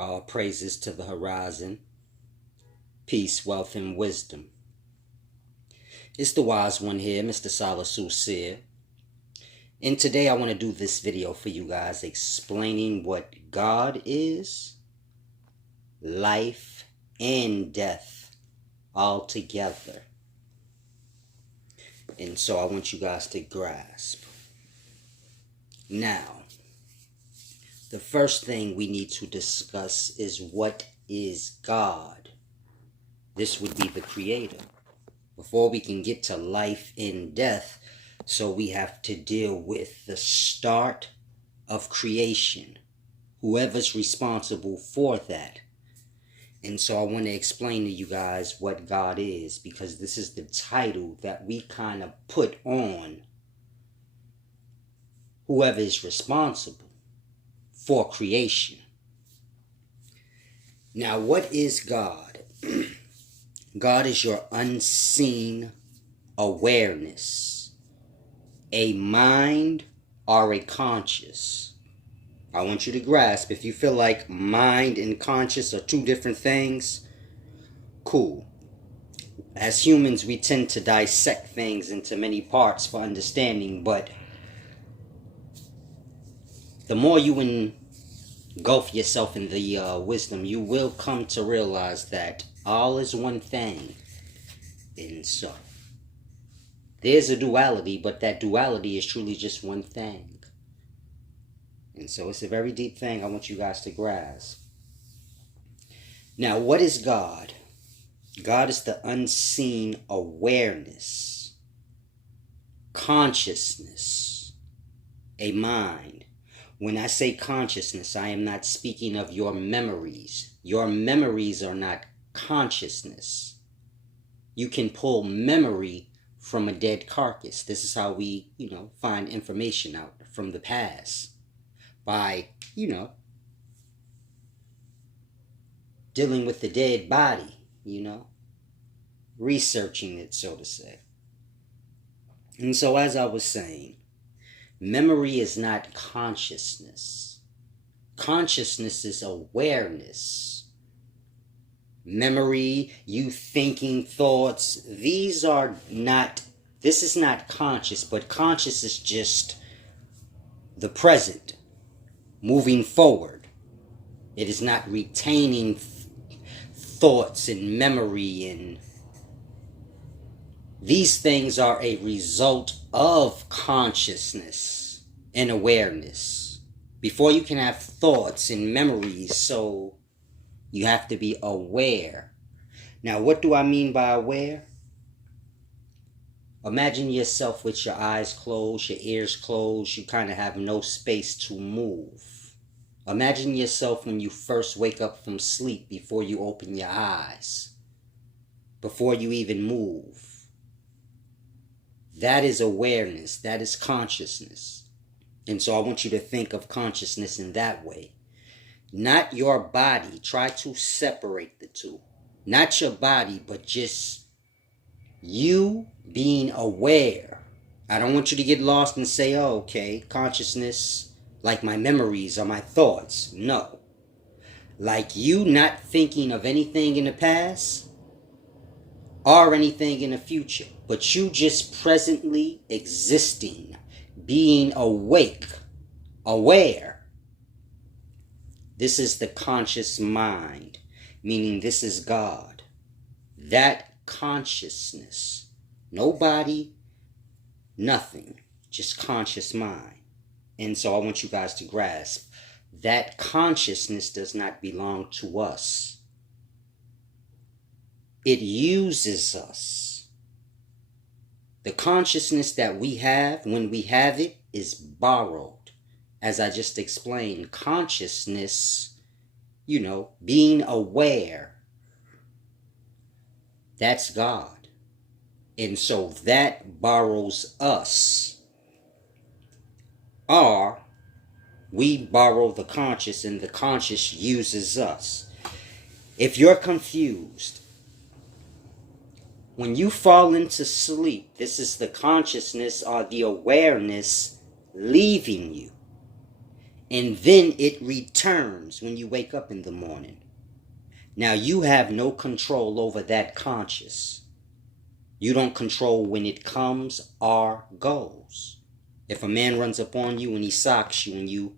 All praises to the horizon. Peace, wealth, and wisdom. It's the wise one here, Mr. Solace Knowledge. And today I want to do this video for you guys explaining what God is, life, and death all together. And so I want you guys to grasp. Now, the first thing we need to discuss is what is God. This would be the creator. Before we can get to life and death, so we have to deal with the start of creation. Whoever's responsible for that. And so I want to explain to you guys what God is, because this is the title that we kind of put on whoever is responsible for creation. Now, what is God? God is your unseen awareness, a mind or a conscious. I want you to grasp, if you feel like mind and conscious are two different things, cool. As humans, we tend to dissect things into many parts for understanding, but the more you engulf yourself in the wisdom, you will come to realize that all is one thing. And so, there's a duality, but that duality is truly just one thing. And so it's a very deep thing I want you guys to grasp. Now, what is God? God is the unseen awareness, consciousness, a mind. When I say consciousness, I am not speaking of your memories. Your memories are not consciousness. You can pull memory from a dead carcass. This is how we, find information out from the past. By, dealing with the dead body, researching it, so to say. And so, as I was saying, memory is not consciousness. Consciousness is awareness. Memory, you thinking thoughts, this is not conscious, but conscious is just the present, moving forward. It is not retaining thoughts and memory, and these things are a result of consciousness and awareness. Before you can have thoughts and memories, so you have to be aware. Now, what do I mean by aware? Imagine yourself with your eyes closed, your ears closed, you kind of have no space to move. Imagine yourself when you first wake up from sleep, before you open your eyes, before you even move. That is awareness. That is consciousness. And so I want you to think of consciousness in that way. Not your body. Try to separate the two. Not your body, but just you being aware. I don't want you to get lost and say, oh, okay, consciousness, like my memories or my thoughts. No. Like you not thinking of anything in the past or anything in the future, but you just presently existing, being awake, aware. This is the conscious mind, meaning this is God. That consciousness, no body, nothing, just conscious mind. And so I want you guys to grasp that consciousness does not belong to us. It uses us. The consciousness that we have, when we have it, is borrowed. As I just explained, consciousness, being aware, that's God. And so that borrows us. Or we borrow the conscious and the conscious uses us. If you're confused, when you fall into sleep, this is the consciousness or the awareness leaving you. And then it returns when you wake up in the morning. Now you have no control over that conscious. You don't control when it comes or goes. If a man runs up on you and he socks you and you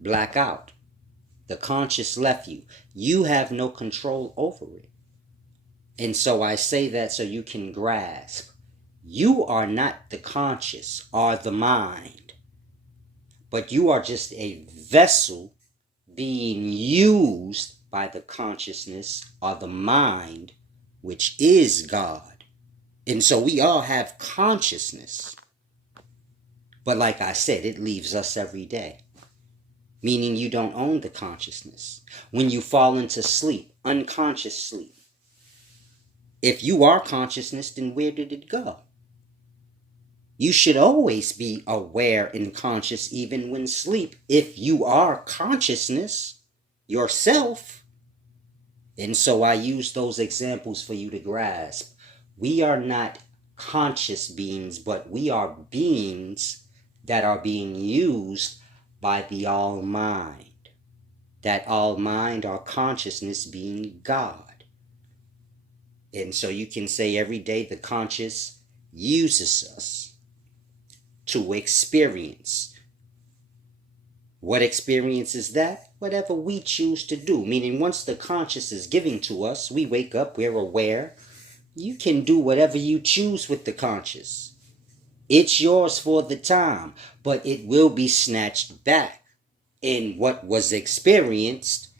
black out, the conscious left you. You have no control over it. And so I say that so you can grasp. You are not the conscious or the mind, but you are just a vessel being used by the consciousness or the mind, which is God. And so we all have consciousness. But like I said, it leaves us every day. Meaning you don't own the consciousness. When you fall into sleep, unconscious sleep, if you are consciousness, then where did it go? You should always be aware and conscious even when sleep. If you are consciousness yourself. And so I use those examples for you to grasp. We are not conscious beings, but we are beings that are being used by the all mind. That all mind or consciousness being God. And so you can say every day the conscious uses us to experience. What experience is that? Whatever we choose to do. Meaning once the conscious is giving to us, we wake up, we're aware. You can do whatever you choose with the conscious. It's yours for the time, but it will be snatched back. And what was experienced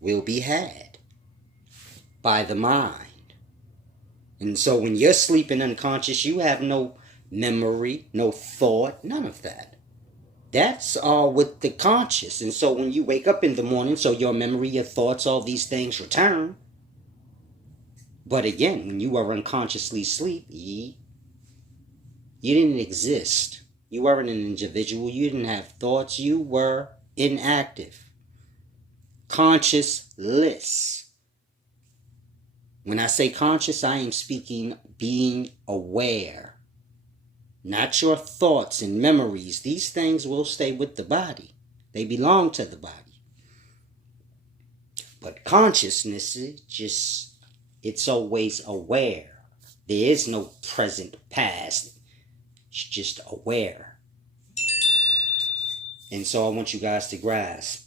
will be had by the mind. And so when you're sleeping unconscious, you have no memory, no thought, none of that. That's all with the conscious. And so when you wake up in the morning, so your memory, your thoughts, all these things return. But again, when you are unconsciously asleep, you didn't exist. You weren't an individual. You didn't have thoughts. You were inactive. Consciousless. When I say conscious, I am speaking being aware. Not your thoughts and memories. These things will stay with the body. They belong to the body. But consciousness is just, it's always aware. There is no present, past. It's just aware. And so I want you guys to grasp.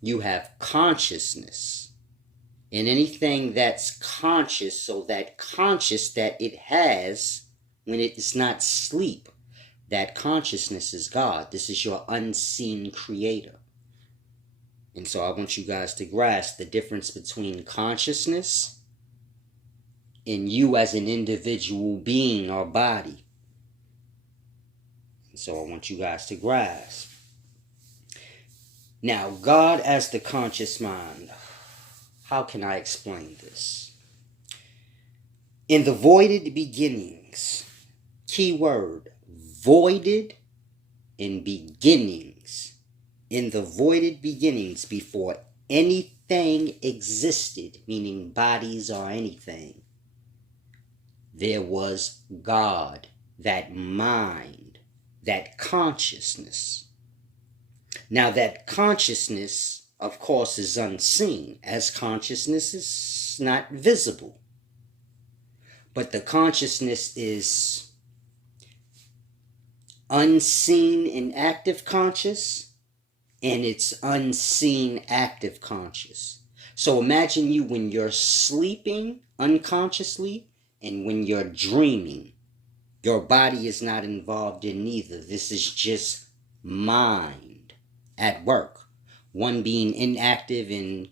You have consciousness. And anything that's conscious, so that conscious that it has when it is not sleep, that consciousness is God. This is your unseen creator. And so I want you guys to grasp the difference between consciousness and you as an individual being or body. And so I want you guys to grasp. Now, God as the conscious mind. How can I explain this? In the voided beginnings, key word, voided in beginnings. In the voided beginnings, before anything existed, meaning bodies or anything, there was God, that mind, that consciousness. Now that consciousness, of course, is unseen, as consciousness is not visible. But the consciousness is unseen and active conscious, and it's unseen active conscious. So imagine you when you're sleeping unconsciously and when you're dreaming. Your body is not involved in neither. This is just mind at work. One being inactive in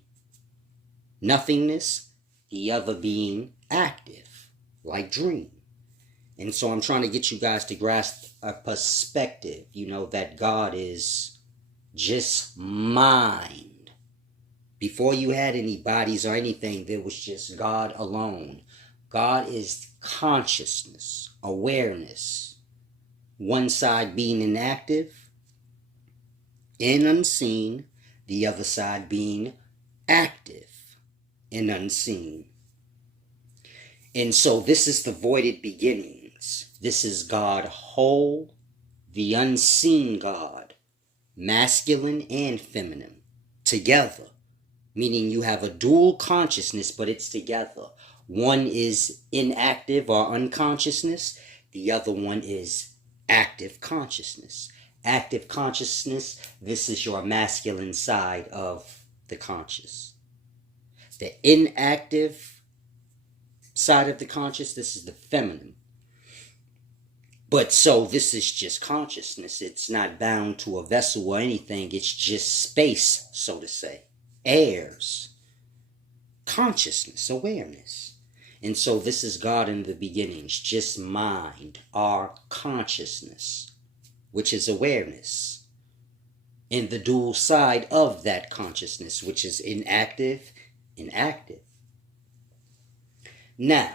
nothingness, the other being active, like dream. And so I'm trying to get you guys to grasp a perspective, that God is just mind. Before you had any bodies or anything, there was just God alone. God is consciousness, awareness. One side being inactive and unseen, the other side being active and unseen. And so this is the voided beginnings. This is God whole, the unseen God, masculine and feminine, together. Meaning you have a dual consciousness, but it's together. One is inactive or unconsciousness. The other one is active consciousness. Active consciousness, this is your masculine side of the conscious. The inactive side of the conscious, this is the feminine. But so this is just consciousness. It's not bound to a vessel or anything. It's just space, so to say. Airs. Consciousness, awareness. And so this is God in the beginnings, just mind, our consciousness, which is awareness. And the dual side of that consciousness, which is inactive and active. Now,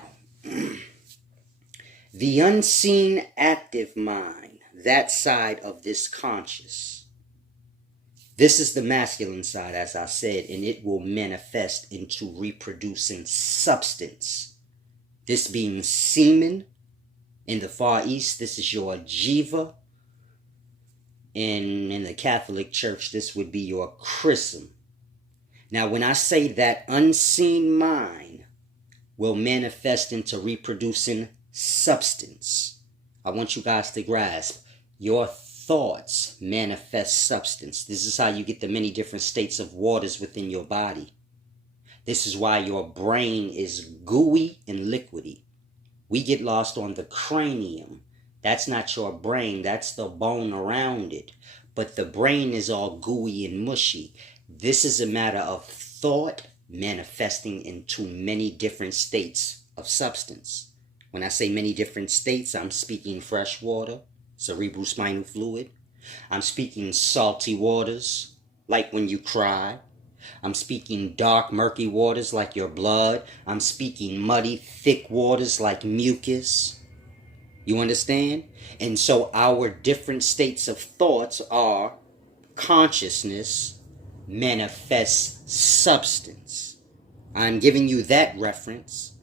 the unseen active mind, that side of this conscious, this is the masculine side, as I said, and it will manifest into reproducing substance. This being semen in the Far East, this is your jiva. And in the Catholic Church, this would be your chrism. Now, when I say that unseen mind will manifest into reproducing substance, I want you guys to grasp your thoughts manifest substance. This is how you get the many different states of waters within your body. This is why your brain is gooey and liquidy. We get lost on the cranium. That's not your brain, that's the bone around it. But the brain is all gooey and mushy. This is a matter of thought manifesting into many different states of substance. When I say many different states, I'm speaking fresh water, cerebrospinal fluid. I'm speaking salty waters, like when you cry. I'm speaking dark, murky waters like your blood. I'm speaking muddy, thick waters like mucus. You understand? And so our different states of thoughts are consciousness manifests substance. I'm giving you that reference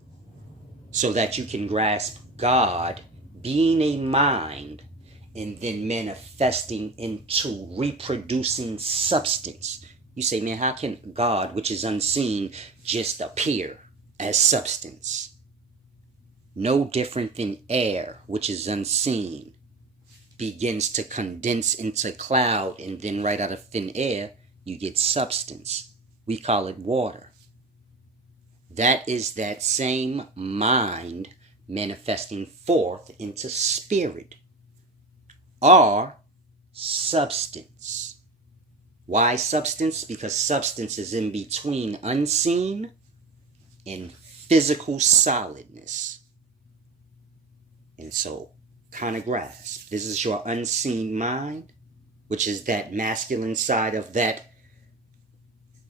so that you can grasp God being a mind and then manifesting into reproducing substance. You say, man, how can God, which is unseen, just appear as substance? No different than air, which is unseen, begins to condense into cloud, and then right out of thin air, you get substance. We call it water. That is that same mind manifesting forth into spirit, or substance. Why substance? Because substance is in between unseen and physical solidness. And so, kind of grasp. This is your unseen mind, which is that masculine side of that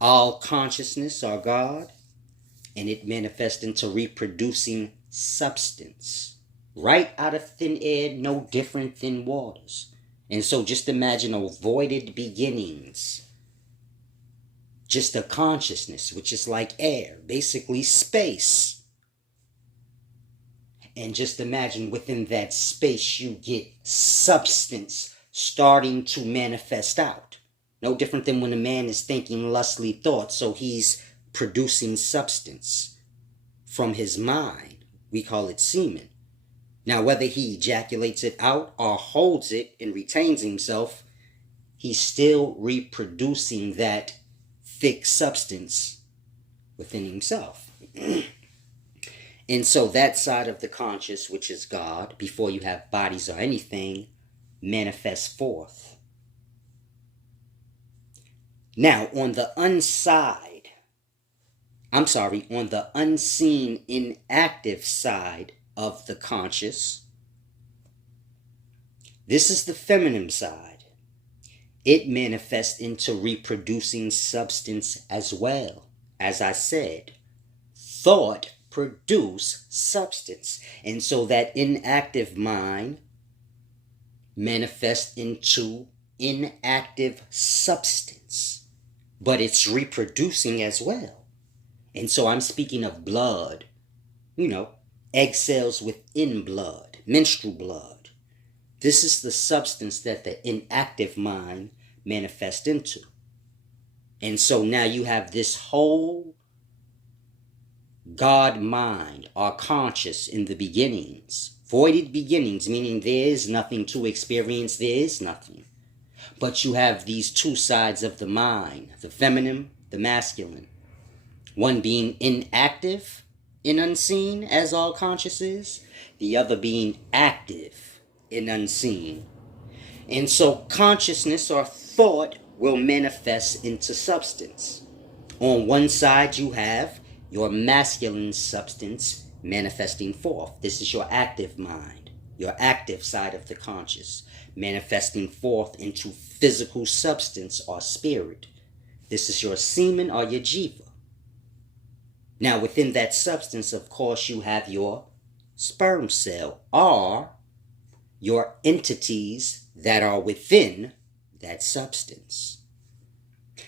all consciousness or God. And it manifests into reproducing substance. Right out of thin air, no different than waters. And so just imagine avoided beginnings. Just a consciousness, which is like air, basically space. And just imagine within that space you get substance starting to manifest out. No different than when a man is thinking lustly thoughts, so he's producing substance from his mind. We call it semen. Now, whether he ejaculates it out or holds it and retains himself, he's still reproducing that thick substance within himself. And so that side of the conscious, which is God, before you have bodies or anything, manifests forth. Now, on the unseen, inactive side of the conscious, this is the feminine side. It manifests into reproducing substance as well. As I said, thought produce substance. And so that inactive mind manifests into inactive substance. But it's reproducing as well. And so I'm speaking of blood, egg cells within blood, menstrual blood. This is the substance that the inactive mind manifests into. And so now you have this whole God mind, or conscious in the beginnings. Voided beginnings, meaning there is nothing to experience, there is nothing. But you have these two sides of the mind, the feminine, the masculine. One being inactive and unseen, as all conscious is. The other being active and unseen. And so consciousness or thought will manifest into substance. On one side you have your masculine substance manifesting forth. This is your active mind, your active side of the conscious, manifesting forth into physical substance or spirit. This is your semen or your jiva. Now within that substance, of course, you have your sperm cell, or your entities that are within that substance.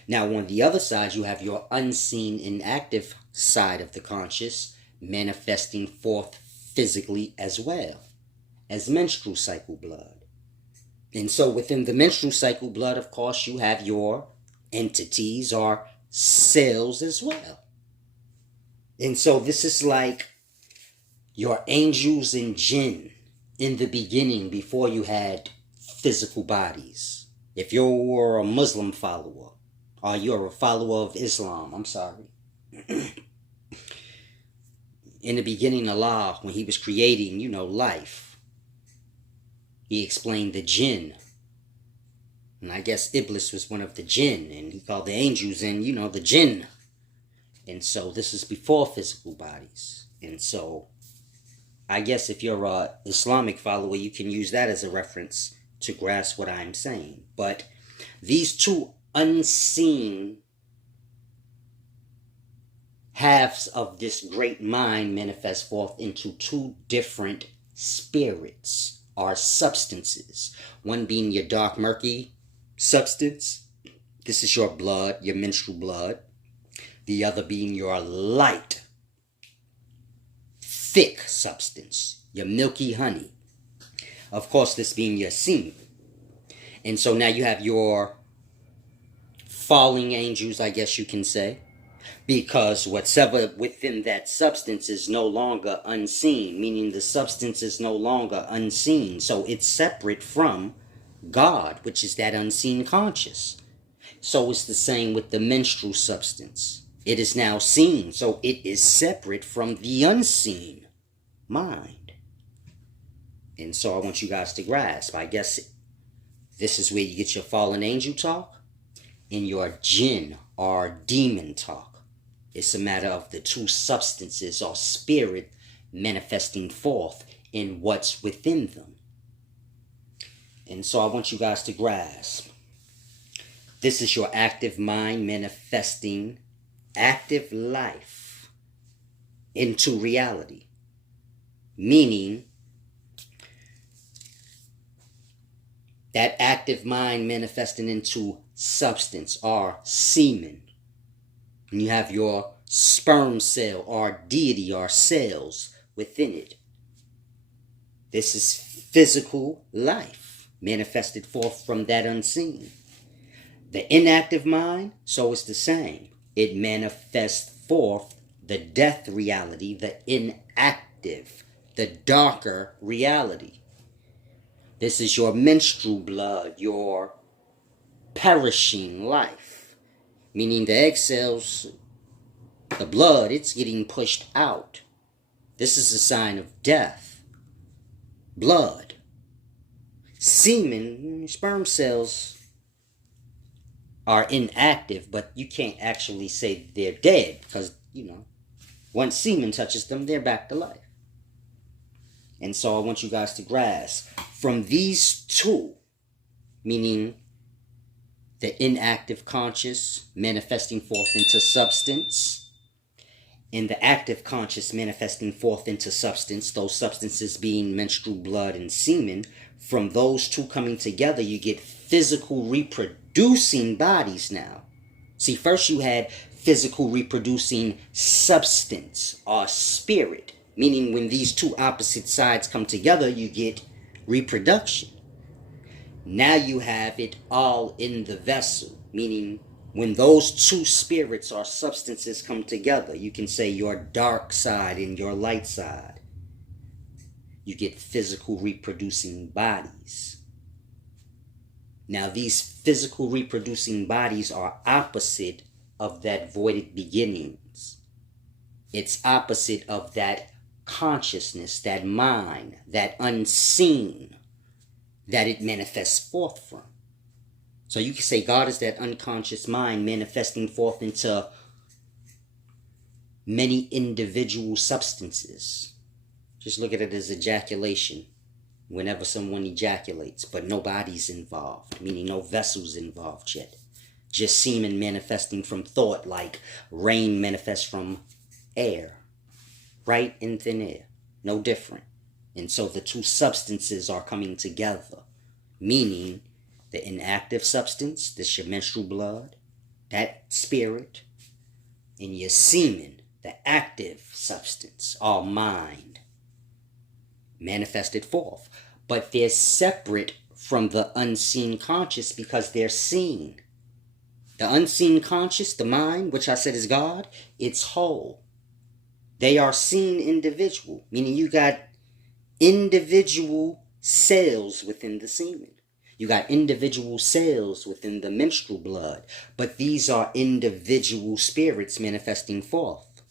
Now on the other side, you have your unseen inactive side of the conscious manifesting forth physically as well as menstrual cycle blood. And so within the menstrual cycle blood, of course, you have your entities or cells as well. And so this is like your angels and jinn in the beginning, before you had physical bodies. If you were a Muslim follower, or you're a follower of Islam, in the beginning, Allah, when he was creating, life, he explained the jinn. And I guess Iblis was one of the jinn, and he called the angels in, the jinn. And so this is before physical bodies. And so I guess if you're a Islamic follower, you can use that as a reference to grasp what I'm saying. But these two unseen halves of this great mind manifest forth into two different spirits or substances. One being your dark, murky substance. This is your blood, your menstrual blood. The other being your light, thick substance, your milky honey. Of course, this being your semen. And so now you have your falling angels, I guess you can say, because whatever within that substance is no longer unseen, meaning the substance is no longer unseen. So it's separate from God, which is that unseen conscious. So it's the same with the menstrual substance. It is now seen, so it is separate from the unseen mind. And so I want you guys to grasp, I guess this is where you get your fallen angel talk and your jinn or demon talk. It's a matter of the two substances or spirit manifesting forth in what's within them. And so I want you guys to grasp, this is your active mind manifesting active life into reality, meaning that active mind manifesting into substance or semen. And you have your sperm cell or deity or cells within it. This is physical life manifested forth from that unseen. The inactive mind, so it's the same. It manifests forth the death reality, the inactive, the darker reality. This is your menstrual blood, your perishing life. Meaning the egg cells, the blood, it's getting pushed out. This is a sign of death. Blood. Semen, sperm cells are inactive, but you can't actually say they're dead because, once semen touches them, they're back to life. And so I want you guys to grasp from these two, meaning the inactive conscious manifesting forth into substance, and the active conscious manifesting forth into substance, those substances being menstrual blood and semen. From those two coming together, you get physical reproducing bodies now. See, first you had physical reproducing substance or spirit, meaning when these two opposite sides come together, you get reproduction. Now you have it all in the vessel, meaning when those two spirits or substances come together, you can say your dark side and your light side. You get physical reproducing bodies. Now these physical reproducing bodies are opposite of that voided beginnings. It's opposite of that consciousness, that mind, that unseen that it manifests forth from. So you can say God is that unconscious mind manifesting forth into many individual substances. Just look at it as ejaculation. Whenever someone ejaculates, but nobody's involved, meaning no vessels involved yet. Just semen manifesting from thought, like rain manifests from air, right in thin air, no different. And so the two substances are coming together, meaning the inactive substance, this your menstrual blood, that spirit, and your semen, the active substance, or mind, manifested forth. But they're separate from the unseen conscious because they're seen. The unseen conscious, the mind, which I said is God, it's whole. They are seen individual, meaning you got individual cells within the semen. You got individual cells within the menstrual blood, but these are individual spirits manifesting forth.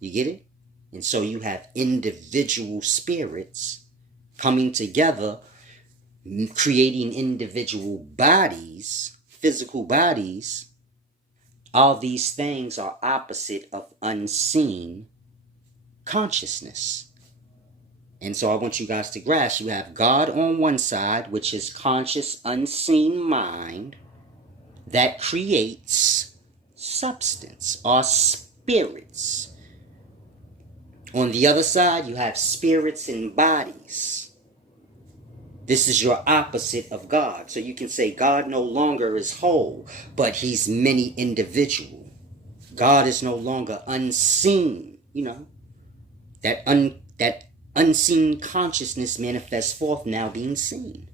You get it? And so you have individual spirits coming together, creating individual bodies, physical bodies. All these things are opposite of unseen consciousness. And so I want you guys to grasp, you have God on one side, which is conscious, unseen mind that creates substance or spirits. On the other side, you have spirits and bodies. This is your opposite of God. So you can say God no longer is whole, but he's many individual. God is no longer unseen, that unseen consciousness manifests forth now being seen.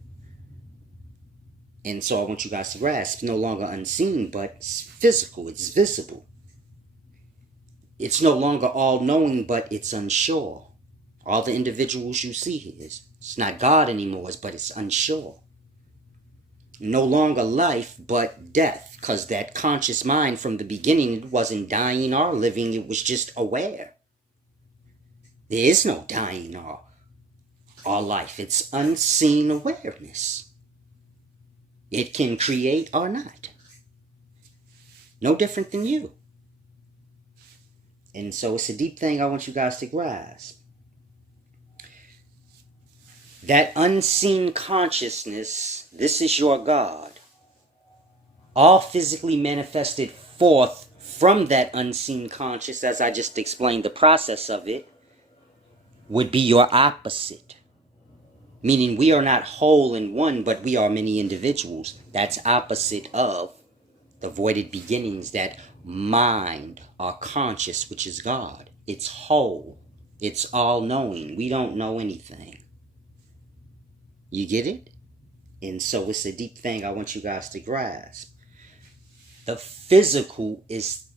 And so I want you guys to grasp, no longer unseen, but it's physical, it's visible. It's no longer all-knowing, but it's unsure. All the individuals you see here, it's not God anymore, but it's unsure. No longer life, but death, because that conscious mind from the beginning, it wasn't dying or living, it was just aware. There is no dying or life. It's unseen awareness. It can create or not. No different than you. And so it's a deep thing I want you guys to grasp. That unseen consciousness, this is your God, all physically manifested forth from that unseen conscious, as I just explained the process of it, would be your opposite. Meaning we are not whole in one, but we are many individuals. That's opposite of the voided beginnings, that mind or conscious, which is God. It's whole. It's all-knowing. We don't know anything. You get it? And so it's a deep thing I want you guys to grasp. The physical is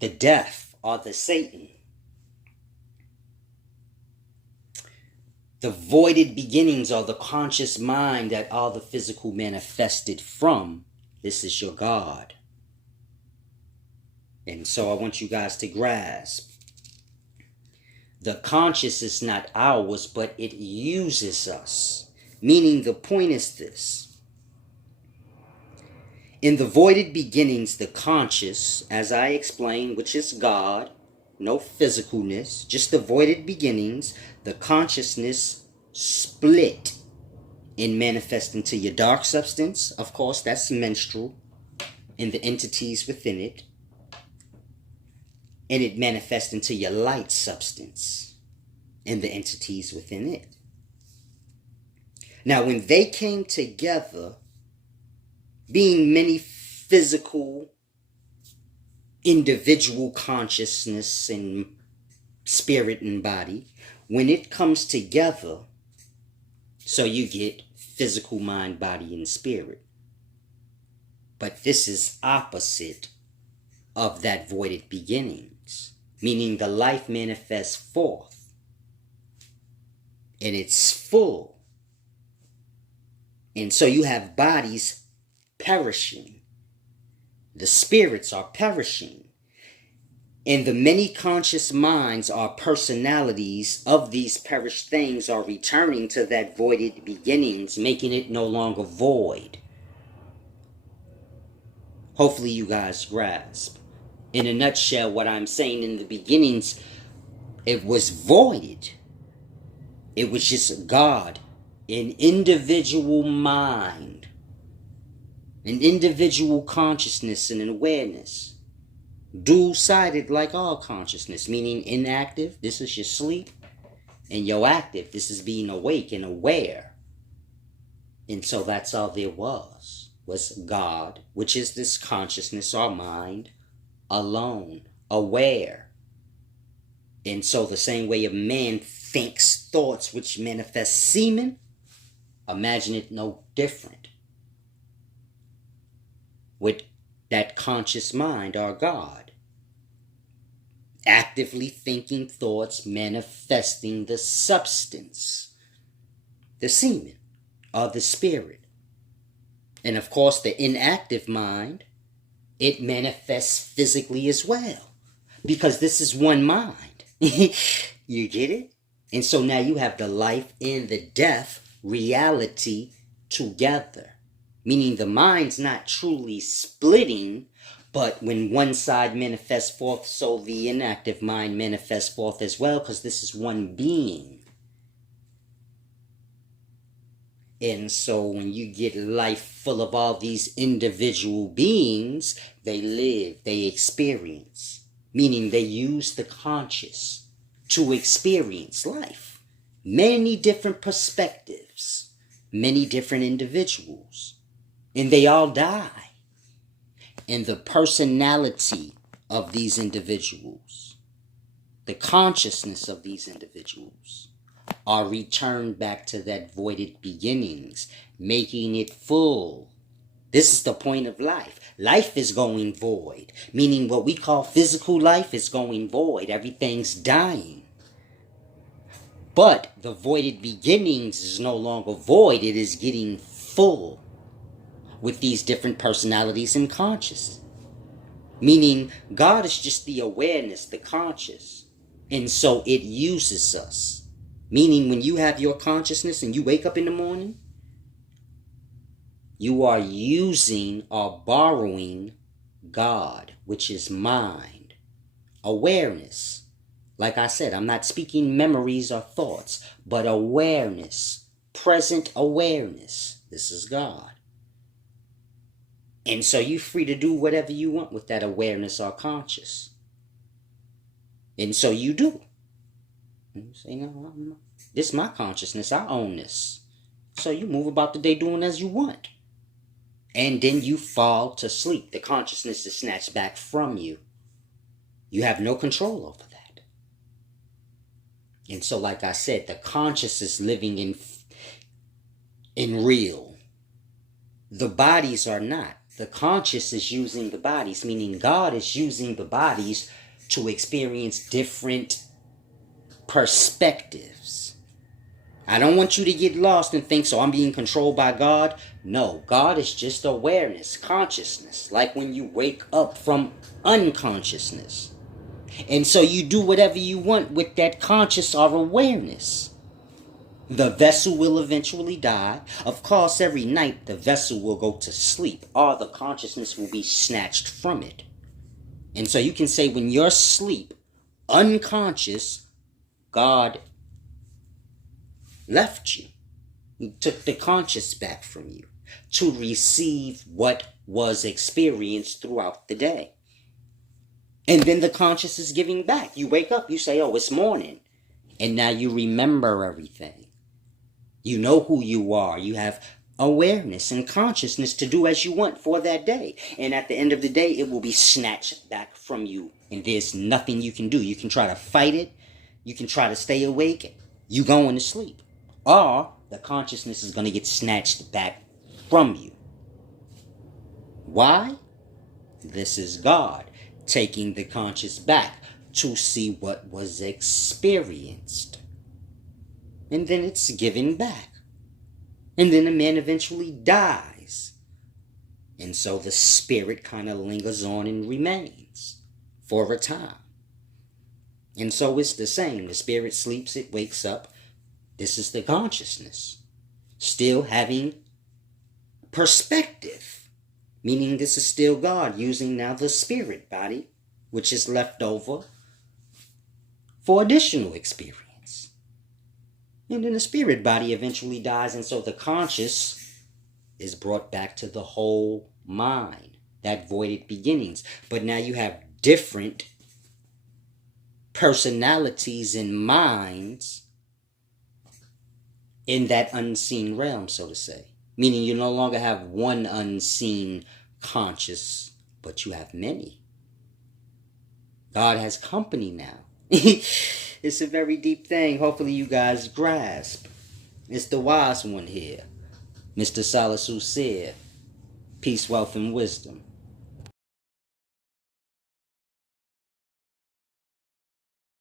the death or the Satan. The voided beginnings are the conscious mind that all the physical manifested from. This is your God. And so I want you guys to grasp. The conscious is not ours, but it uses us. Meaning the point is this. In the voided beginnings, the conscious, as I explained, which is God, no physicalness, just the voided beginnings, the consciousness split in manifesting to your dark substance. Of course, that's menstrual, and the entities within it. And it manifests into your light substance and the entities within it. Now, when they came together, being many physical, individual consciousness and spirit and body, when it comes together, so you get physical mind, body, and spirit. But this is opposite of that voided beginnings, meaning the life manifests forth and it's full. And so you have bodies perishing. The spirits are perishing. And the many conscious minds or personalities of these perished things are returning to that voided beginnings, making it no longer void. Hopefully you guys grasp. In a nutshell, what I'm saying, in the beginnings, it was voided. It was just God, an individual mind, an individual consciousness and an awareness. Dual-sided like all consciousness, meaning inactive, this is your sleep, and your active, this is being awake and aware. And so that's all there was God, which is this consciousness or mind, alone, aware. And so the same way a man thinks thoughts which manifest semen, imagine it no different with that conscious mind or God, actively thinking thoughts manifesting the substance, the semen or the spirit. And of course the inactive mind, it manifests physically as well, because this is one mind. You get it? And so now you have the life and the death reality together. Meaning the mind's not truly splitting, but when one side manifests forth, so the inactive mind manifests forth as well, because this is one being. And so when you get life full of all these individual beings, they live, they experience. Meaning they use the conscious to experience life. Many different perspectives, many different individuals. And they all die. And the personality of these individuals, the consciousness of these individuals, are returned back to that voided beginnings, making it full. This is the point of life. Life is going void, meaning what we call physical life is going void. Everything's dying. But the voided beginnings is no longer void. It is getting full with these different personalities and conscious. Meaning God is just the awareness, the conscious. And so it uses us. Meaning when you have your consciousness and you wake up in the morning, you are using or borrowing God, which is mind, awareness. Like I said, I'm not speaking memories or thoughts, but awareness, present awareness. This is God. And so you're free to do whatever you want with that awareness or conscious. And so you do. You say, no, this is my consciousness. I own this. So you move about the day doing as you want. And then you fall to sleep. The consciousness is snatched back from you. You have no control over that. And so, like I said, the conscious is living in real. The bodies are not. The conscious is using the bodies, meaning God is using the bodies to experience different perspectives. I don't want you to get lost and think, so I'm being controlled by God. No, God is just awareness, consciousness, like when you wake up from unconsciousness. And so you do whatever you want with that conscious or awareness. The vessel will eventually die. Of course, every night the vessel will go to sleep, or the consciousness will be snatched from it. And so you can say when you're asleep, unconscious, God left you. He took the conscious back from you to receive what was experienced throughout the day. And then the conscious is giving back. You wake up, you say, oh, it's morning. And now you remember everything. You know who you are. You have awareness and consciousness to do as you want for that day. And at the end of the day, it will be snatched back from you. And there's nothing you can do. You can try to fight it. You can try to stay awake. You going to sleep. Or the consciousness is going to get snatched back from you. Why? This is God taking the conscious back to see what was experienced. And then it's given back. And then the man eventually dies. And so the spirit kind of lingers on and remains for a time. And so it's the same. The spirit sleeps, it wakes up. This is the consciousness. Still having perspective. Meaning this is still God using now the spirit body, which is left over for additional experience. And then the spirit body eventually dies, and so the conscious is brought back to the whole mind, that voided beginnings. But now you have different personalities and minds in that unseen realm, so to say. Meaning you no longer have one unseen conscious, but you have many. God has company now. It's a very deep thing. Hopefully you guys grasp. It's the wise one here, Mr. Solace who said, peace, wealth, and wisdom.